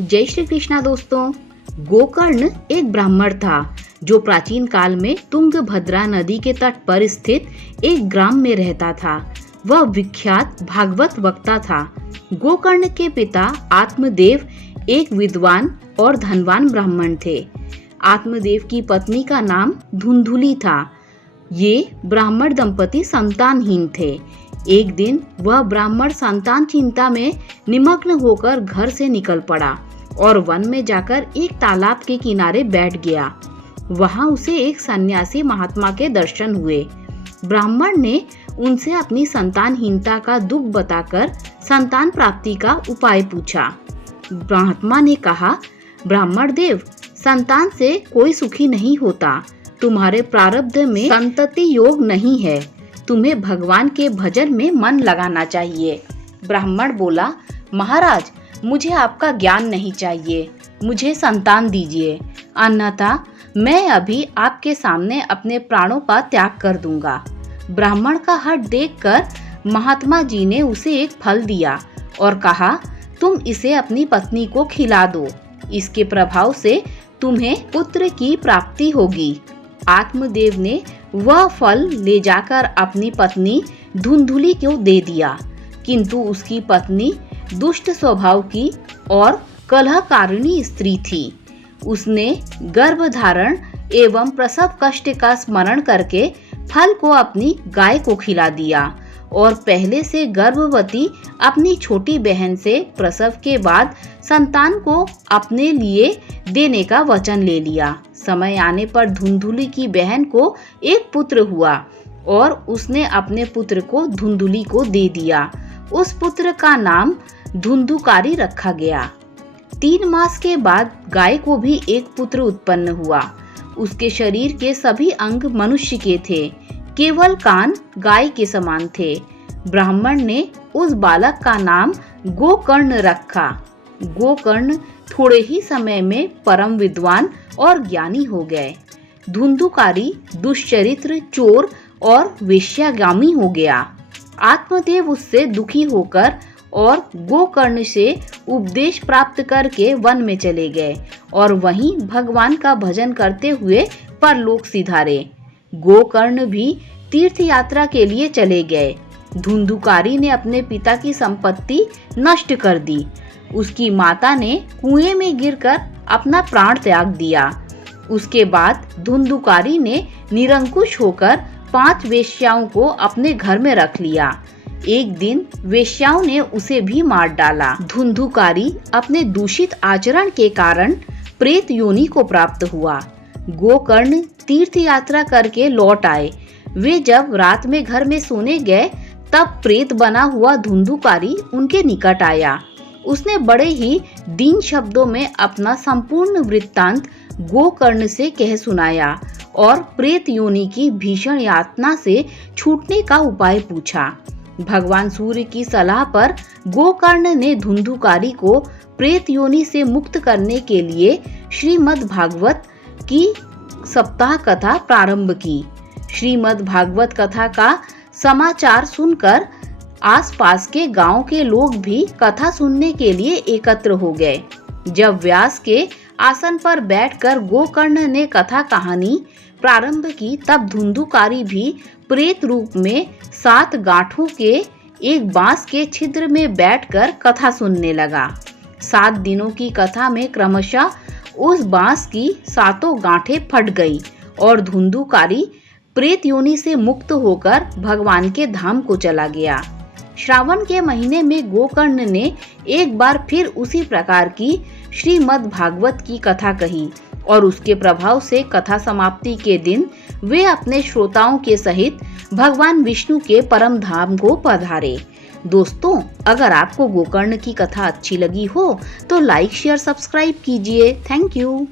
जय श्री कृष्णा दोस्तों। गोकर्ण एक ब्राह्मण था जो प्राचीन काल में तुंगभद्रा नदी के तट पर स्थित एक ग्राम में रहता था। वह विख्यात भागवत वक्ता था। गोकर्ण के पिता आत्मदेव एक विद्वान और धनवान ब्राह्मण थे। आत्मदेव की पत्नी का नाम धुंधुली था। ये ब्राह्मण दंपति संतानहीन थे। एक दिन वह ब्राह्मण संतान चिंता में निमग्न होकर घर से निकल पड़ा और वन में जाकर एक तालाब के किनारे बैठ गया। वहां उसे एक सन्यासी महात्मा के दर्शन हुए। ब्राह्मण ने उनसे अपनी संतानहीनता का दुख बताकर संतान प्राप्ति का उपाय पूछा। महात्मा ने कहा, ब्राह्मण देव, संतान से कोई सुखी नहीं होता। तुम्हारे प्रारब्ध में संतति योग नहीं है। तुम्हें भगवान के भजन में मन लगाना चाहिए। ब्राह्मण बोला, महाराज, मुझे आपका ज्ञान नहीं चाहिए। मुझे संतान दीजिए, अन्यथा मैं अभी आपके सामने अपने प्राणों का त्याग कर दूंगा। ब्राह्मण का हठ देखकर महात्मा जी ने उसे एक फल दिया और कहा, तुम इसे अपनी पत्नी को खिला दो। इसके प्रभाव से तुम्हें पुत्र की प्राप्ति होगी। आत्मदेव ने वह फल ले जाकर अपनी पत्नी धुंधुली को दे दिया, किंतु उसकी पत्नी दुष्ट स्वभाव की और कलहकारिणी स्त्री थी। उसने गर्भधारण एवं प्रसव कष्ट का स्मरण करके फल को अपनी गाय को खिला दिया और पहले से गर्भवती अपनी छोटी बहन से प्रसव के बाद संतान को अपने लिए देने का वचन ले लिया। समय आने पर धुंधुली की बहन को एक पुत्र हुआ और उसने अपने पुत्र को धुंधुली को दे दिया। उस पुत्र का नाम धुंधुकारी रखा गया। 3 मास के बाद गाय को भी एक पुत्र उत्पन्न हुआ। उसके शरीर के सभी अंग मनुष्य के थे, केवल कान गाय के समान थे। ब्राह्मण ने उस बालक का नाम गोकर्ण रखा। गोकर्ण थोड़े ही समय में परम विद्वान और ज्ञानी हो गए। धुंधुकारी दुष्चरित्र, चोर और वेश्यागामी हो गया। आत्मदेव उससे दुखी होकर और गोकर्ण से उपदेश प्राप्त करके वन में चले गए और वहीं भगवान का भजन करते हुए परलोक सिधारे। गोकर्ण भी तीर्थ यात्रा के लिए चले गए। धुंधुकारी ने अपने पिता की संपत्ति नष्ट कर दी। उसकी माता ने कुएं में गिरकर अपना प्राण त्याग दिया। उसके बाद धुंधुकारी ने निरंकुश होकर 5 वेश्याओं को अपने घर में रख लिया। एक दिन वेश्याओं ने उसे भी मार डाला। धुंधुकारी अपने दूषित आचरण के कारण प्रेत योनि को प्राप्त हुआ। गोकर्ण तीर्थ यात्रा करके लौट आए। वे जब रात में घर में सोने गए तब प्रेत बना हुआ धुंधुकारी उनके निकट आया। उसने बड़े ही दीन शब्दों में अपना संपूर्ण वृत्तांत गोकर्ण से कह सुनाया और प्रेत योनि की भीषण यातना से छूटने का उपाय पूछा। भगवान सूर्य की सलाह पर गोकर्ण ने धुंधुकारी को प्रेत योनि से मुक्त करने के लिए श्रीमद् भागवत की सप्ताह कथा प्रारंभ की। श्रीमद् भागवत कथा का समाचार सुनकर आसपास के गांव के लोग भी कथा सुनने के लिए एकत्र हो गए। जब व्यास के आसन पर बैठकर गोकर्ण ने कथा कहानी प्रारंभ की तब धुंधुकारी भी प्रेत रूप में 7 गांठों के एक बांस के छिद्र में बैठकर कथा सुनने लगा। 7 दिनों की कथा में क्रमशः उस बांस की 7 गांठें फट गई और धुंधुकारी प्रेत योनि से मुक्त होकर भगवान के धाम को चला गया। श्रावण के महीने में गोकर्ण ने एक बार फिर उसी प्रकार की श्रीमद् भागवत की कथा कही और उसके प्रभाव से कथा समाप्ति के दिन वे अपने श्रोताओं के सहित भगवान विष्णु के परम धाम को पधारे। दोस्तों, अगर आपको गोकर्ण की कथा अच्छी लगी हो तो लाइक, शेयर, सब्सक्राइब कीजिए। Thank you.